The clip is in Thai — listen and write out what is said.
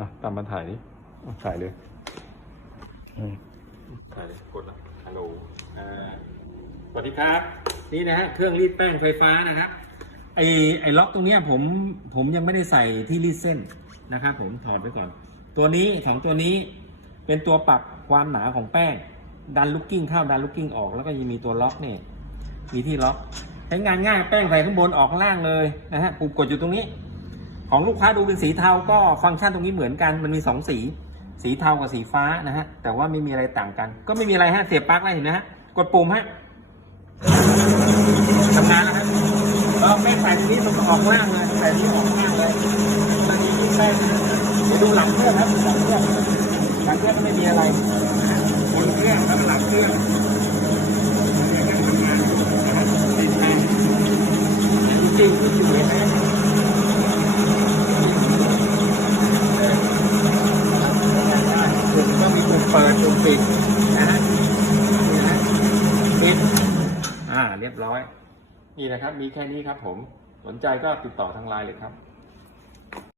อะตามมาถ่ายดิอ่ถ่ายเลยถ่ายเลยกดล้วฮัลโหลอ่าสวัสดีครับ นี่นะฮะเครื่องรีดแป้งไฟฟ้านะครับไอไอล็อกตรงเนี้ยผมผมยังไม่ได้ใส่ที่รีดเส้นนะครับผมถอดไปก่อน ตัวนี้สองตัวนี้เป็นตัวปรับความหนาของแป้ง ดันลูกกิ้งเข้าดันลูกกิ้งออกแล้วก็ยังมีตัวล็อกนี่มีที่ล็อกใช้งานง่ายแป้งใส่ข้างบนออกข้างล่างเลยนะฮะปุ่มกดอยู่ตรงนี้ ของลูกค้าดูเป็นสีเทาก็ฟังก์ชันตรงนี้เหมือนกันมันมีสองสี สีเทากับสีฟ้านะฮะ แต่ว่าไม่มีอะไรต่างกัน ก็ไม่มีอะไรฮะเสียบปลั๊กได้เห็นนะฮะ กดปุ่มฮะทำงานแล้วครับเราแป้งใส่ตรงนี้มันก็ออกข้างล่างเลยใส่ที่ออกข้างล่างเลยตอนนี้แป้งเดี๋ยวดูหลังเครื่องครับหลังเครื่องหลังเครื่องก็ไม่มีอะไรบนเครื่องแล้วก็หลังเครื่องเนี่ยเครื่องทำงานนะฮะติดแอร์จริงๆที่อยู่ในแอร์ปุ่มก็มีปุ่ม เปิดดูปิดนะฮะนี่นะปิดอ่าเรียบร้อย นี่นะครับ มีแค่นี้ครับผม สนใจก็ติดต่อทางไลน์เลยครับ